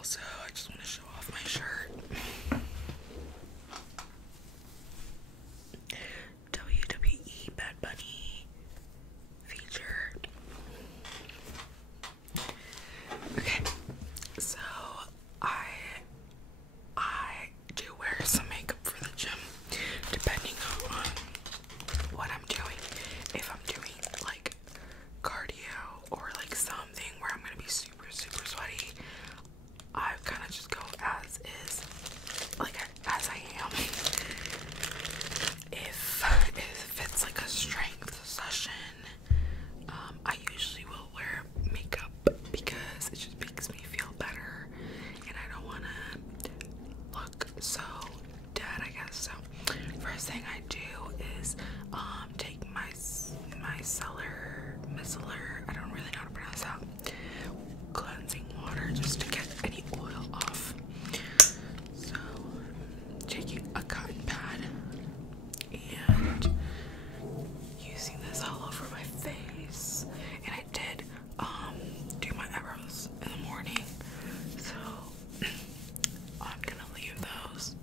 Also, I just want to show off my shirt. WWE Bad Bunny feature. Okay, so I do wear some makeup for the gym, depending on what I'm doing. If I'm doing like cardio or like something where I'm gonna be super sweaty, I kind of just go as is, like as I am. If it's like a strength session, I usually will wear makeup because it just makes me feel better, and I don't want to look so dead, I guess. So first thing I do is take my micellar, I don't really know how to pronounce that, cleansing water just to get any oil off. So taking a cotton pad and using this all over my face, and I did do my eyebrows in the morning, so I'm gonna leave those,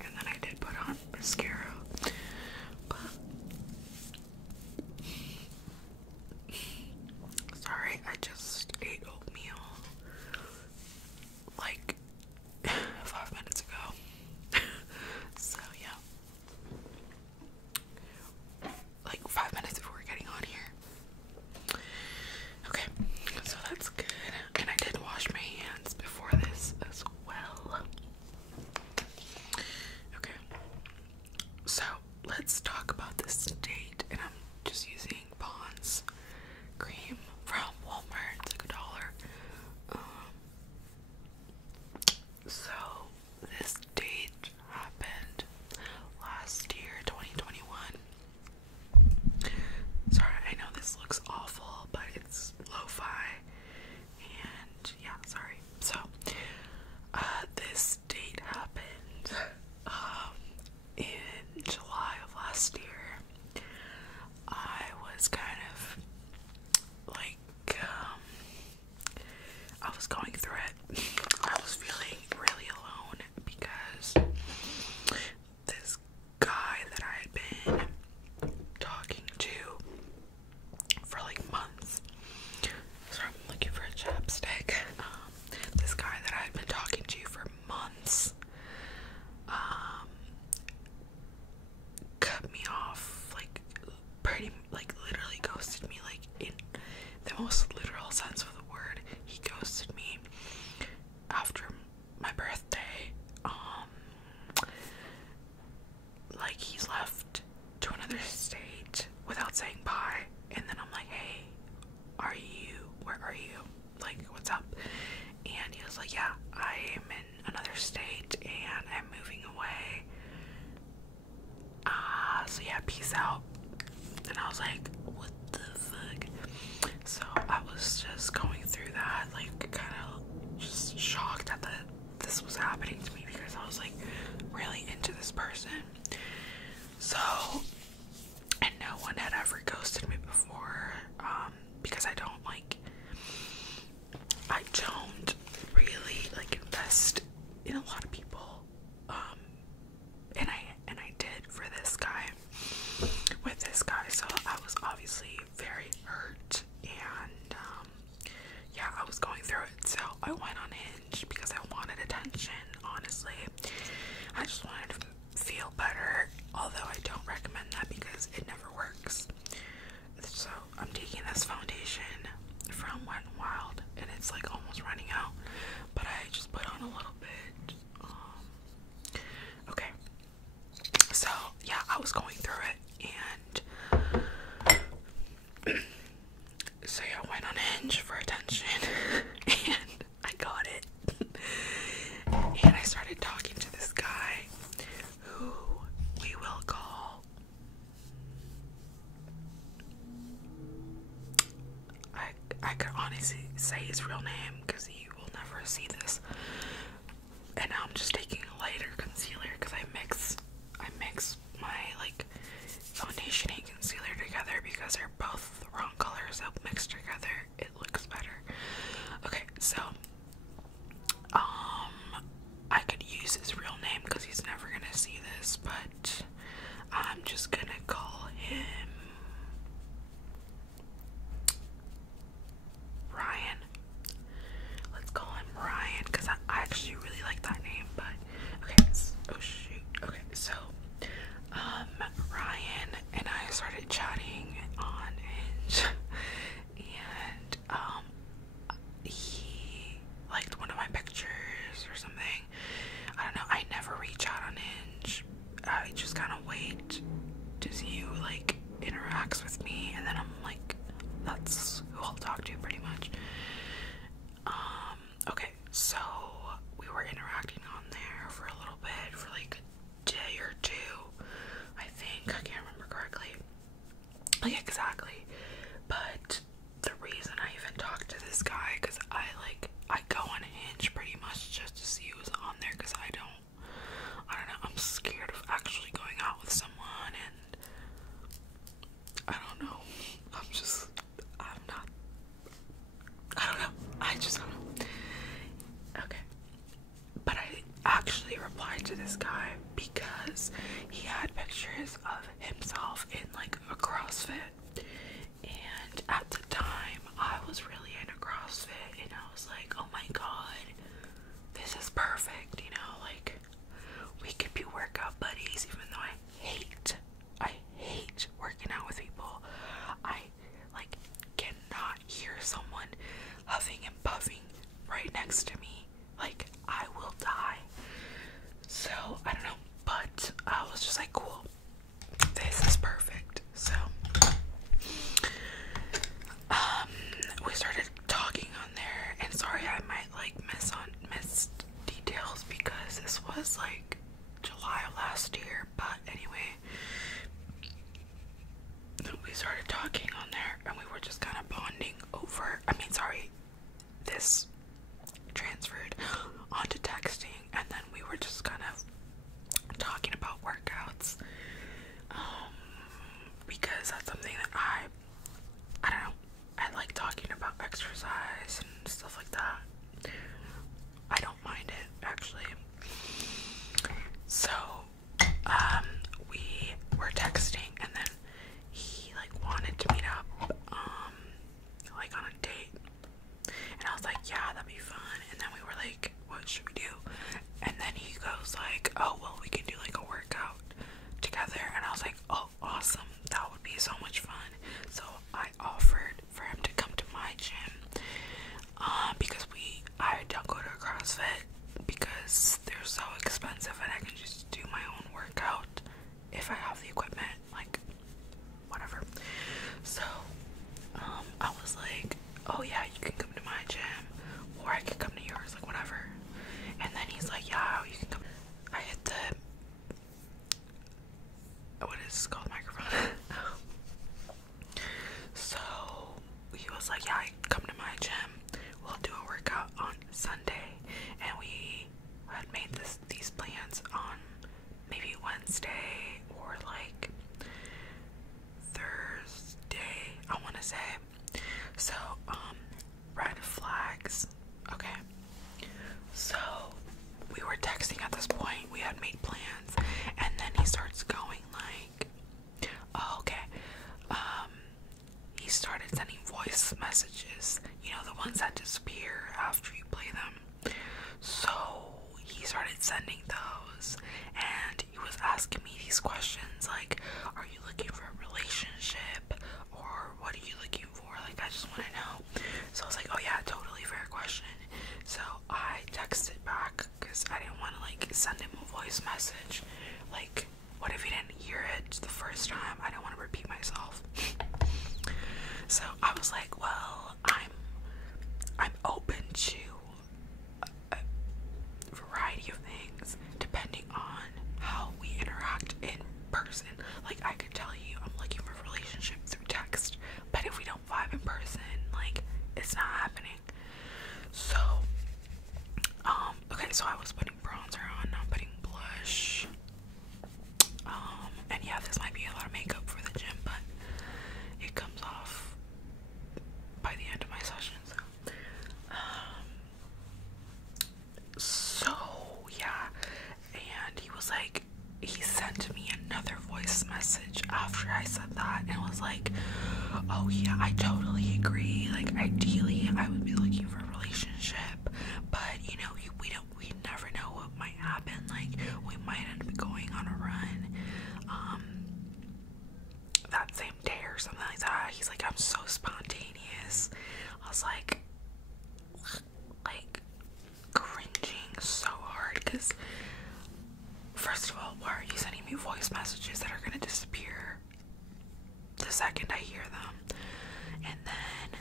and then I did put on mascara, but sorry, I just ate oatmeal like 5 minutes ago. So yeah, like 5 minutes before getting on here. Okay, so that's good. And I did wash my hands before this as well. Okay, so let's talk about this date. And I'm just using Pond's cream from Walmart. It's like $1. So this date happened last year, 2021. Sorry, I know this looks awful, but it's lo-fi, and yeah, sorry. So, this date happened, in July of last year. I was kind of, like, I was going through it. I was feeling really alone because this guy that I had been talking to for like months. So I'm looking for a chapstick. This guy that I had been talking to for months, cut me off, like literally ghosted me, like in the most literal sense of the word. He ghosted me after my birthday. Like he's left to another state without saying bye, and then I'm like, hey, where are you, like, what's up? And he was like, yeah, I am in another state and I'm moving away, so yeah, peace out. And I was like, what the fuck? So I was just going through that, like, kind of just shocked that this was happening to me, because I was like really into this person. So, and no one had ever ghosted me before, because I don't really like invest in a lot of people, and I did for this guy, with this guy. So I was obviously very hurt, and yeah, I was going through it. So I went on Hinge because I wanted attention, honestly. I just wanted to feel better, although I don't recommend that because it never works. So I'm taking this foundation from Wet n Wild, and it's like almost running out, but I just put on a little bit. Okay, so yeah, I was going through it, and so yeah, I went on Hinge for attention, and I got it. And I started talking to this guy who we will call, I could honestly say his real name because he will never see this. And now I'm just taking a lighter concealer because I mix my like foundation and concealer together because they're both the wrong colors, so mixed together it looks better. Okay, so attracted to this guy because he had pictures of himself in like a CrossFit. And at the time, I was really into CrossFit, and I was like, oh my god, this is perfect, you know, like, we could be workout buddies, even though I hate working out with people. I, like, cannot hear someone huffing and puffing right next to me. Like, I will die. So, I don't know, but I was just like, cool, this is perfect. So, we started talking on there, and sorry I might like miss details because this was like July of last year, but anyway, we started talking on there, and we were just kind of bonding over, this transferred onto texting, and then we were just kind of talking about workouts, because that's something that I don't know, I like talking about exercise and stuff like that. I don't mind it, actually. So, we were texting, and then he, like, wanted to meet up, like, on a date, and I was like, yeah, that'd be fun, and then we were like, what should we do? And then he goes like, oh, well, we can do, like, a workout together, and I was like, oh, awesome, that would be so much fun. So I offered for him to come to my gym, because I don't go to a CrossFit because they're so expensive, and I can just do my own workout if I have the equipment, like, whatever. So, I was like, oh yeah, you can come to my gym, or I can come to yours, like, whatever. And then he's like, yeah, you can come. I hit the, what is this called, microphone? So, he was like, yeah, come to my gym, we'll do a workout on Sunday, and we had made these plans on maybe Wednesday or like Thursday, I want to say. So, red flags. Okay, so we were texting at this point, we had made plans, and then he starts going like, oh, okay, he started sending voice messages, you know, the ones that disappear after you play them. So he started sending those, and he was asking me these questions like, are you looking for a relationship, or what are you looking for? Like, I just want to know. So I was like, oh yeah, totally fair question. So I texted back because I didn't want to like send him a voice message. Like, what if he didn't hear it the first time? I don't want to repeat myself. So I was like, well, I'm open to a variety of things depending on how we interact in person. Like, I could tell you I'm looking for a relationship through text, but if we don't vibe in person, like, it's not happening. So, okay, so I was putting bronzer on, now I'm putting blush. And yeah, this might be a lot of makeup for the gym, but it comes off by the end of my session. So yeah, and he was like, he sent me another voice message after I said that, and was like, oh yeah, I totally agree, like, ideally I would be looking for a relationship, but you know, we never know what might happen, like, we might end up going on a run that same day or something like that. He's like, I'm so spontaneous. I was like cringing so hard, because first of all, why are you sending me voice messages that are gonna disappear the second I hear them? And then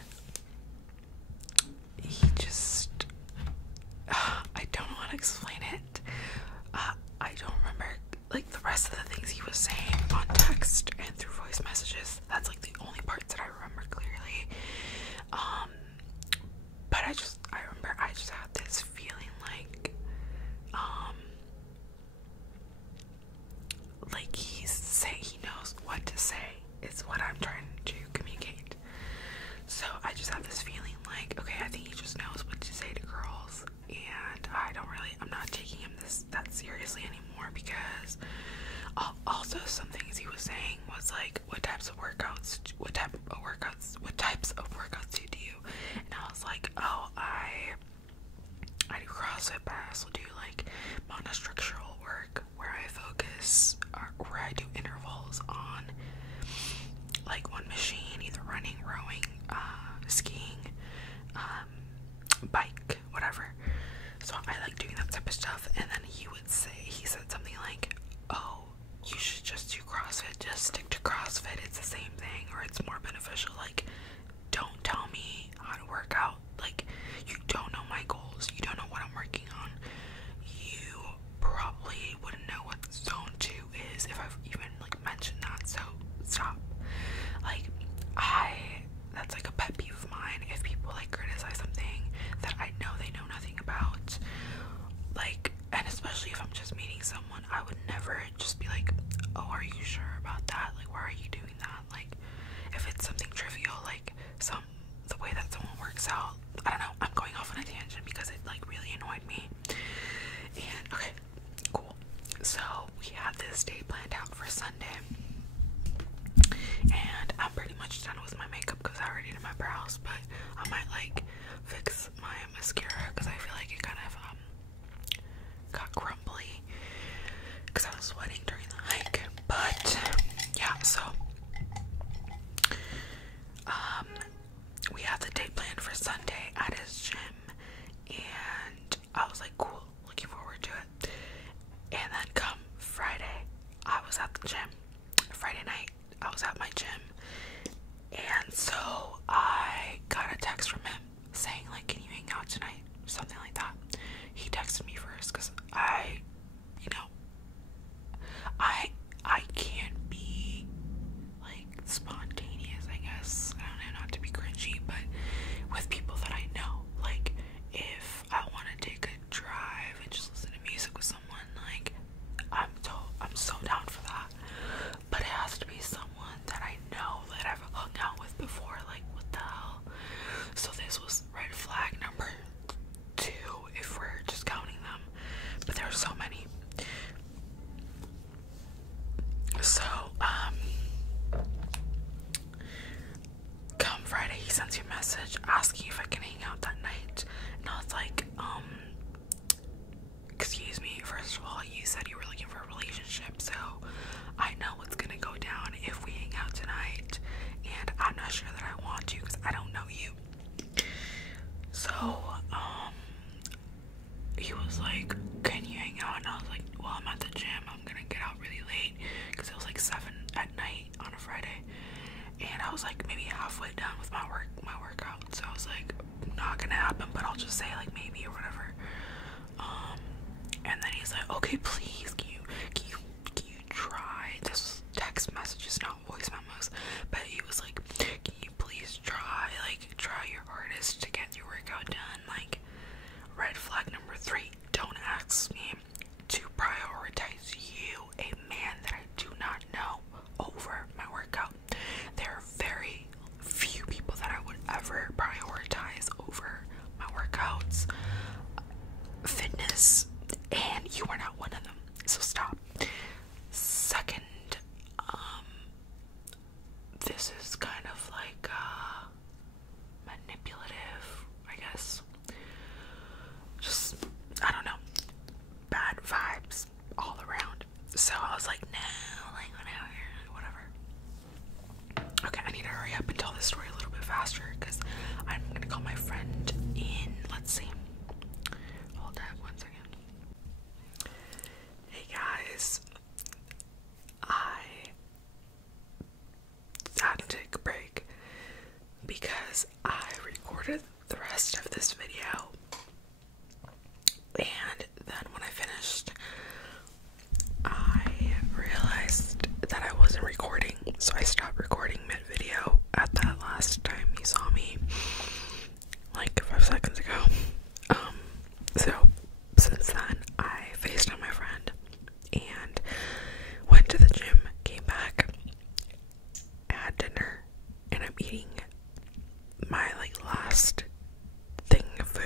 he just, I don't want to explain it. I don't remember like the rest of the things he was saying on text and through voice messages. That's like the only parts that I remember clearly. But I remember I just had this feeling like he knows what to say is what I'm trying to communicate. So I just have this feeling like, okay, I think he just knows what to say to girls, and I'm not taking him that seriously anymore, because also some things he was saying was like, what types of workouts do you do? And I was like, oh, I do CrossFit, but I also do like monostructural work where I focus, or where I do intervals on like one machine, either running, rowing, skiing, bike, whatever. So I like doing that type of stuff. And then he said something like, oh, you should just do CrossFit, just stick to CrossFit, it's the same thing, or it's more beneficial. Like, don't tell me how to work out. Like, you don't know my goals, you don't know what I'm working on, you probably wouldn't know what zone 2 is if I've even like mentioned that. So stop. Like, that's like a pet peeve of mine, if people like criticize something that I know they know nothing about. Like, and especially if I'm just meeting someone, I would never just be like, oh, are you sure about that? Like, why are you doing that? Like, if it's something trivial, like the way that someone works out, I don't know, I'm going off on a tangent because it like really annoyed me. And okay, cool. So we had this day planned out for Sunday, and I'm pretty much done with my makeup because I already did my brows, but I might like fix my mascara because I feel like it kind of got crumbly because I was sweating during the hike. But yeah, so we had the date planned for Sunday at his gym, and I was like, cool, looking forward to it. And then come Friday, I was at the gym. Friday night, I was at my gym, and so I got a text from him saying like, can you hang out tonight? Something like that. He texted me first because I can't be like spontaneous, I guess. I don't know, not to be cringy, but with people that I know, like if I want to take a drive and just listen to music with someone, like I'm so down for that. But it has to be someone that I know, that I've hung out with before. Like, what the hell? So this was red flag number 2 if we're just counting them, but there are so many. So come Friday, he sends you a message asking if I can hang out that night, and I was like, excuse me, first of all, you said you were looking for a relationship, so I know what's gonna go down if we hang out tonight, and I'm not sure that I want to because I don't know you. So he was like, can you hang out? And I was like, well, I'm at the gym, I'm gonna get out really late, because it was like 7 at night on a Friday, and I was like maybe halfway done with my workout, so I was like, not gonna happen, but I'll just say like maybe or whatever. And then he's like, okay, please, can you try? This was text messages, not voice memos, but he was like, can you please try your hardest to get your workout done? Like, red flag number 3, don't ask me to prioritize you, a man that I do not know, over my workout. There are very few people that I would ever prioritize over my workouts, fitness, and you are not one of them, so stop. Second, this is kind of like manipulative, I guess. Just, I don't know, bad vibes all around. So I was like, no, like whatever. Okay, I need to hurry up and tell this story a little bit faster because I'm gonna call my friend in. Let's see. Hold that 1 second. Hey guys, I had to take a break because I recorded the rest of this video, and then when I finished, I realized that I wasn't recording, so I stopped recording mid-video at that last time you saw me, like 5 seconds ago. So since then, I FaceTimed my friend and went to the gym, came back, had dinner, and I'm eating my like last thing of food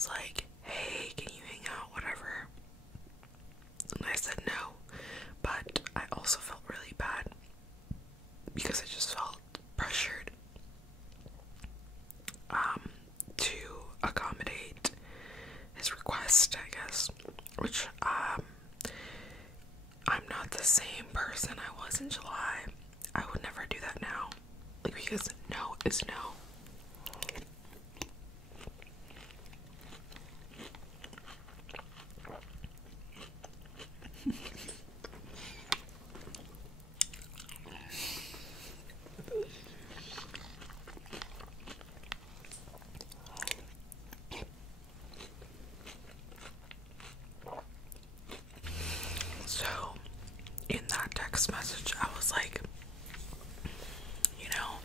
was like, hey, can you hang out, whatever. And I said no, but I also felt really bad because I just felt pressured to accommodate his request, I guess, which I'm not the same person I was in July. I would never do that now, like, because no is no. So, in that text message, I was like, you know,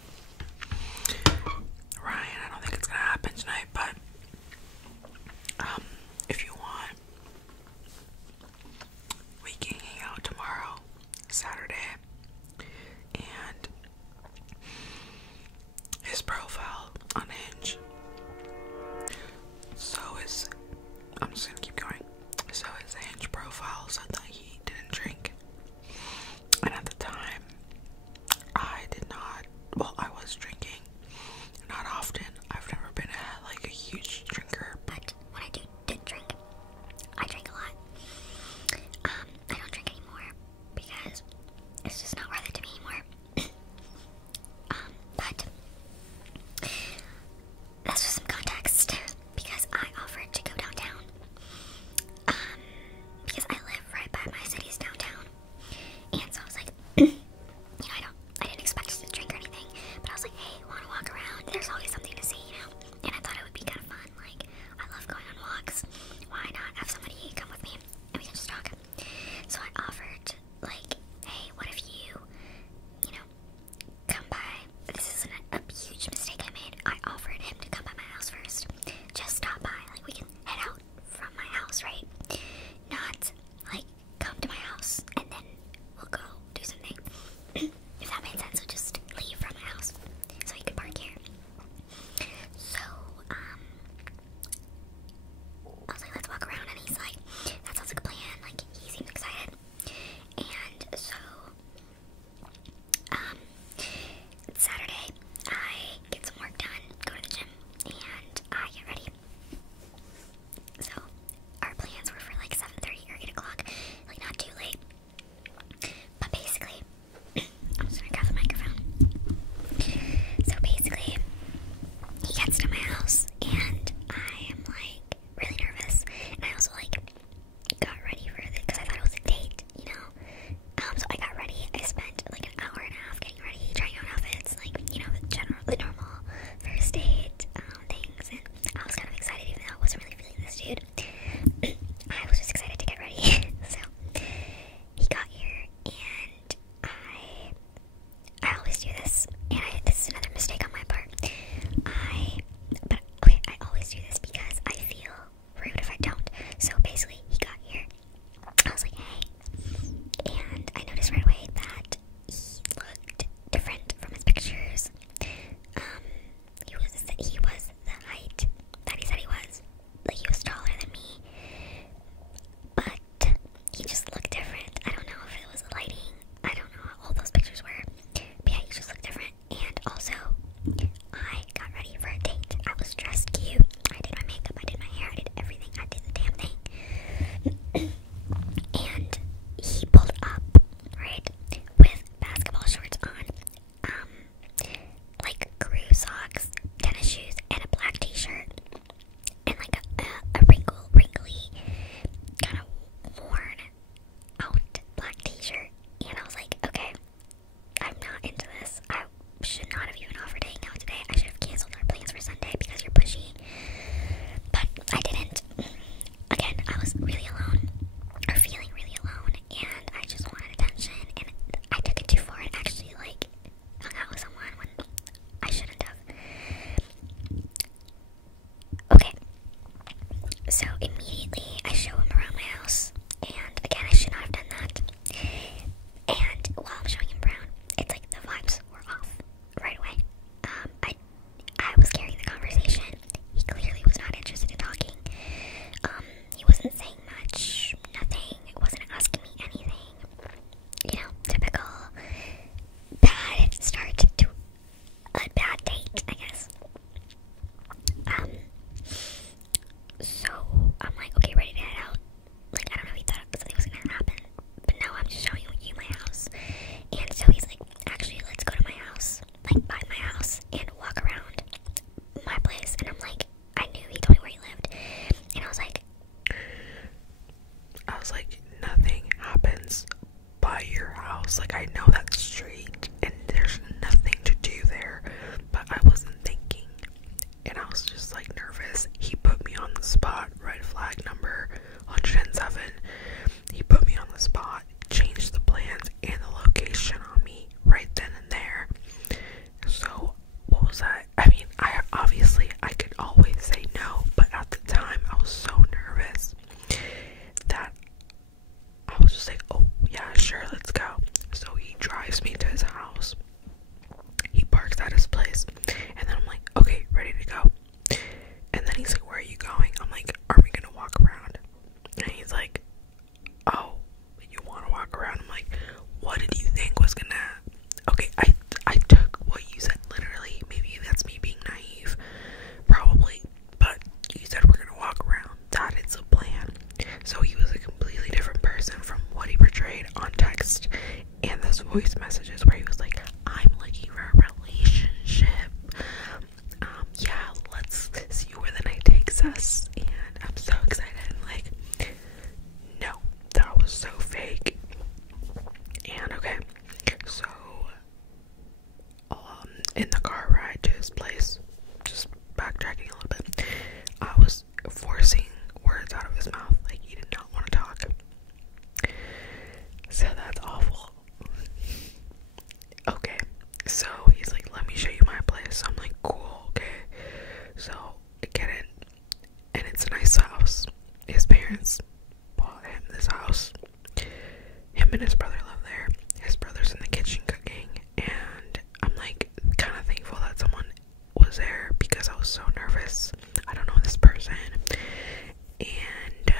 voice messages where he was like, I'm looking for a relationship. Yeah, let's see where the night takes us. And I'm so excited. And like, no, that was so fake. And okay, so in the car ride to his place, just backtracking a little bit, I was forcing words out of his mouth. Like, he did not want to talk. So that's awful. Okay, so he's like, let me show you my place. I'm like, cool, okay. So I get in, and it's a nice house. His parents bought him this house. Him and his brother live there. His brother's in the kitchen cooking, and I'm like kind of thankful that someone was there because I was so nervous. I don't know this person, and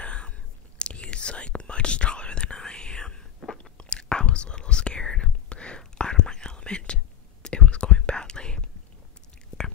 he's like much taller than I am. I was a little scared, out of my element. It was going badly. I'm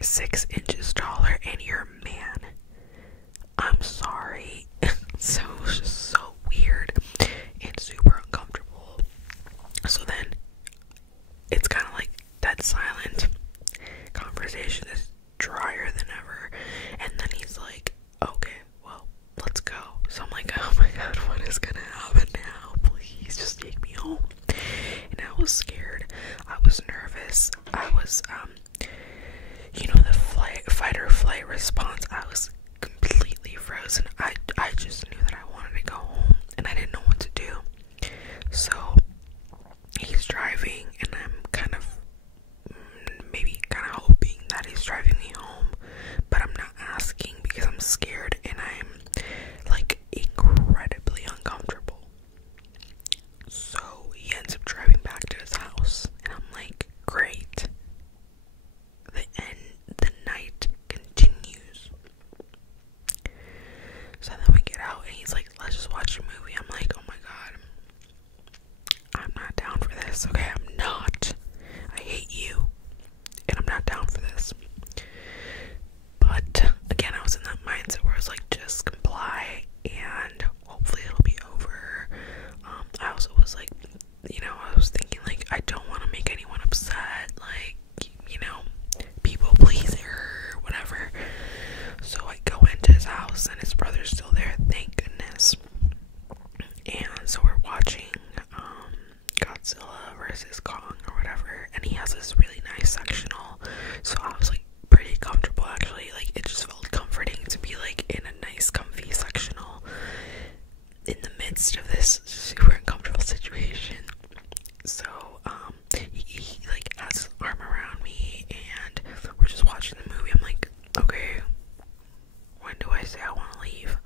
6 inches taller and you're a man. I'm sorry. So it was just so weird and super uncomfortable. So then it's kind of like dead silent. Conversation is drier than ever. And then he's like, okay, well, let's go. So I'm like, oh my god, what is gonna happen now? Please just take me home. And I was scared. I was nervous. I was, the fight or flight response. I was completely frozen. I just knew that I wanted to go home and I didn't know what to do. So he's driving and I'm kind of hoping that he's driving me home, but I'm not asking because I'm scared and I'm like incredibly uncomfortable. So he ends up driving back to his house and I'm like, great. The night continues. So then we get out and he's like, let's just watch a movie. I'm like, oh my god, I'm not down for this. Okay, I'm not. I hate you. And I'm not down for this. But again, I was in that mindset where I was like, just comply and hopefully it'll be over. I also was like, I was thinking like, I don't want to make anyone upset. Like, people pleaser, whatever. So I go into his house and his brother's still there, thank goodness. And so we're watching Godzilla versus Kong or whatever, and he has this really nice sectional. So I was like pretty comfortable actually. Like it just felt comforting to be like in a nice comfy sectional in the midst of this super uncomfortable situation. So he like has his arm around me and we're just watching the movie. I'm like, okay, when do I say I want to leave?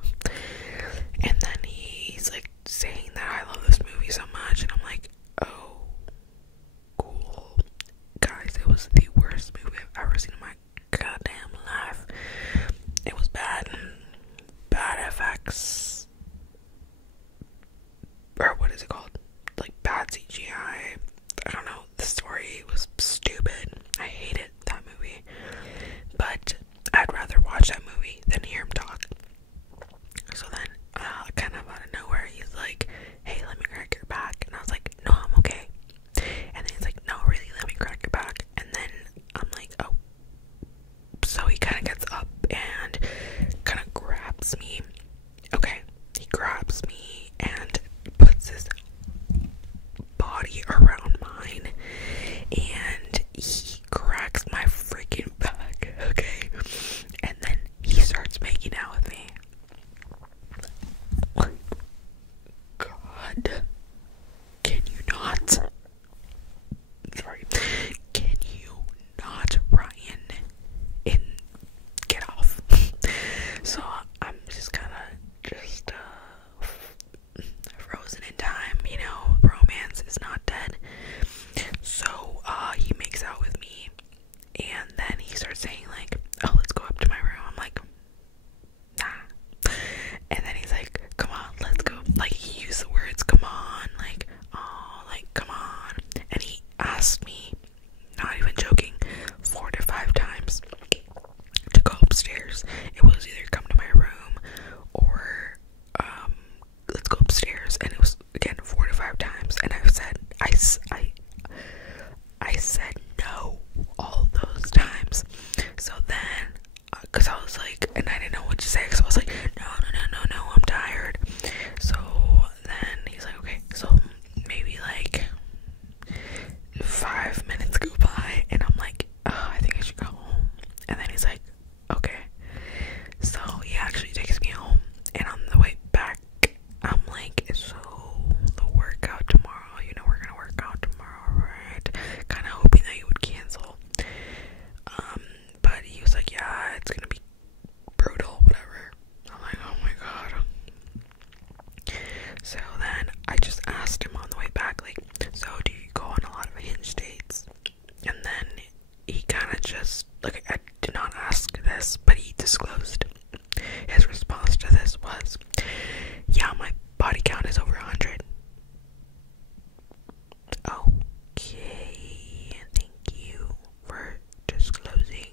And then he's like saying that I love this movie so much and I'm like, oh, cool. Guys, it was the worst movie I've ever seen in my goddamn life. It was bad effects, or what is it called, like bad CGI. I don't know, the story was stupid. I hated that movie, but I'd rather watch that movie than hear him talk. So then kind of out of nowhere he's like, hey, let me crack your back, and I was like, no, I'm okay. And then he's like, no, really, let me crack your back. And then I'm like, oh. So he kind of gets up and kind of grabs me. Okay, he grabs me and puts his body around mine and he cracks my freaking back, okay? And then he starts making out with me. God, can you not? Sorry, can you not, Ryan? And get off. So I'm just kind of frozen in time. Romance is not dead. So he makes out with me, and then he starts saying like, oh, let's go up to my room. I'm like, nah. And then he's like, come on, let's go. Like, he used the words, come on, like, oh, like, come on. And he asked me, not even joking, 4 to 5 times to go upstairs. It was either come to my room or let's go upstairs. And it was again 4 to 5 times. And I said no all those times. So then, because I was like, and I didn't know what to say, because I was like, no, I'm tired. So then he's like, okay, so maybe like 5 minutes go by, and I'm like, oh, I think I should go home. And then he's like, okay. So he actually takes me home, and on the way back, I'm like, so the workout tomorrow, we're gonna work out tomorrow, right? Kind of hoping that he would cancel. But he was like, yeah, it's gonna be brutal, whatever. I'm like, oh my god. So then I just asked him on the way back, like, so do you go on a lot of Hinge dates? And then he kind of just, like, I did not ask this, but he disclosed. His response to this was, yeah, my body count is over 100. Okay, thank you for disclosing.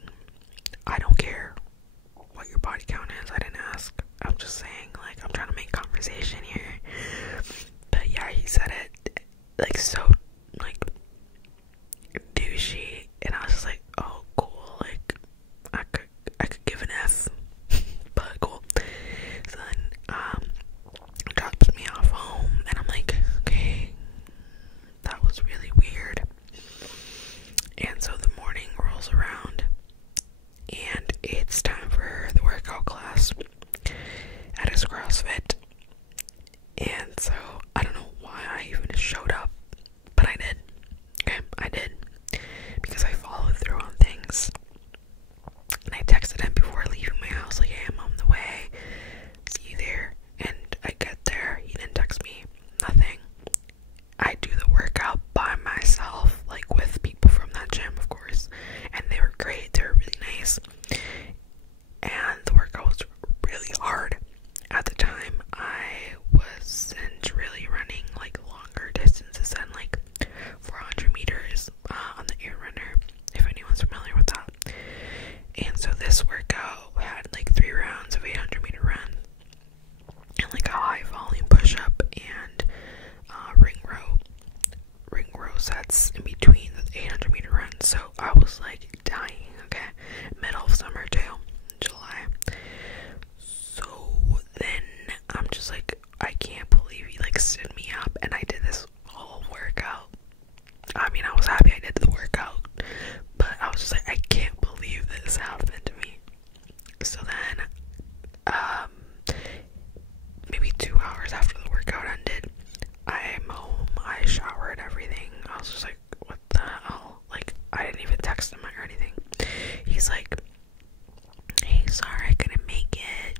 this workout had like 3 rounds of 800-meter run and like a high volume push-up and ring row sets in between the 800-meter runs. So I was like dying. Okay, middle of summer too, July. So then I'm just like, I can't believe he like stood me up and I did this whole workout. I mean, I was happy I did the workout, but I was just like, I can't believe this happened to me. So then, maybe 2 hours after the workout ended, I'm home, I showered, everything. I was just like, what the hell? Like, I didn't even text him or anything. He's like, hey, sorry, I couldn't make it.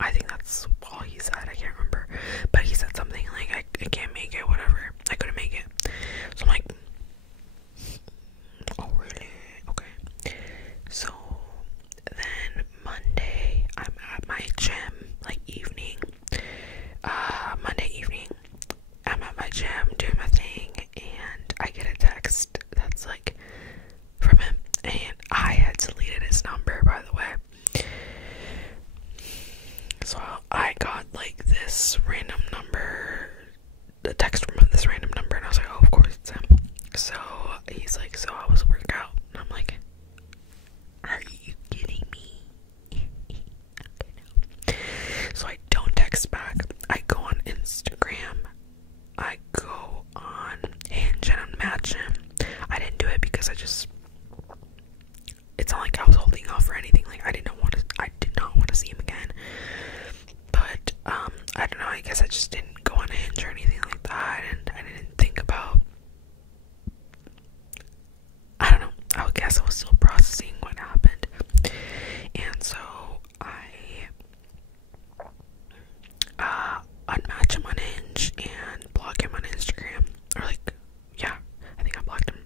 I think that's all he said, I can't remember. But he said something like, I can't make it, whatever. I couldn't make it. So I'm like, oh really? Okay. So then Monday, I'm at my gym, like evening. Monday evening, I'm at my gym doing my thing, and I get a text that's like from him, and I had deleted his number, by the way. So I got like this random number, the text from this random number, and I was like, oh, of course it's him. So he's like, so how was the workout? And I'm like, are you kidding me? Okay, no. So I don't text back. I go on Instagram. I go on Hinge and unmatch him. I didn't do it because it's not like I was holding off or anything. Like I did not want to see him again. But I don't know, I guess I just didn't go on Hinge or anything like that, and I didn't think about, I don't know, I guess I was still processing what happened. And so I unmatch him on Hinge and block him on Instagram, or like, yeah, I think I blocked him.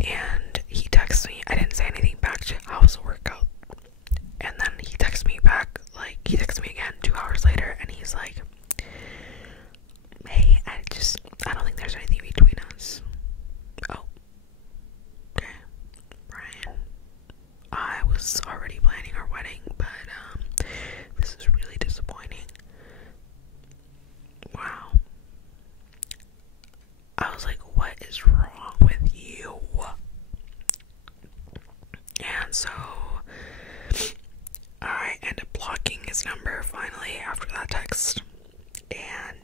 And he texts me, I didn't say anything back to how was the workout, and then he texts me back, like he texts me again 2 hours later, and he's like, hey, I don't think there's anything between us. Oh, okay, Brian, I was already planning our wedding, but this is really disappointing. Wow. I was like, what is wrong with you? And so I end up blocking his number finally after that text. And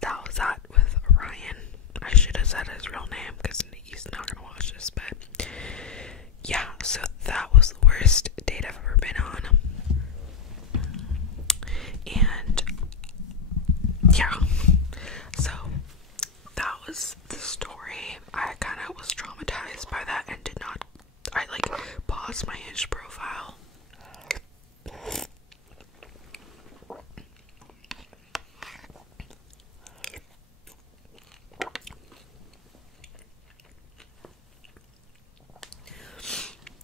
that was that with Ryan. I should have said his real name because he's not gonna watch this, but yeah, so that was the worst date I've ever been on. And yeah, so that was the story. I kind of was traumatized by that and I like paused my Hinge profile.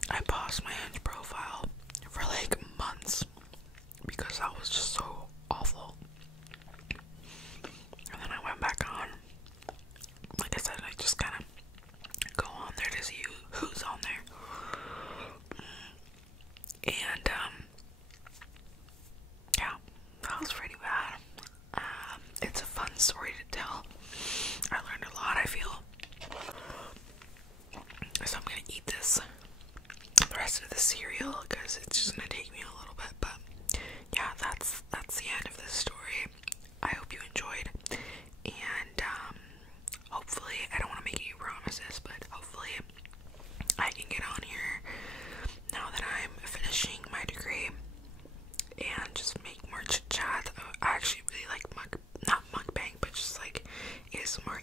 I paused my Hinge profile for like months because that was just so awful. And then I went back on. Like I said, I just kind of go on there to see who's on there. And yeah, that was pretty bad. It's a fun story to tell. I learned a lot, I feel. So I'm gonna eat the rest of the cereal because it's just gonna take me a little bit. But yeah, that's the end of this story. I hope you enjoyed, and hopefully, I don't want to make any promises, but hopefully I can get on here now that I'm finishing my degree and just make more chit chat. I actually really like not mukbang, but just like ASMR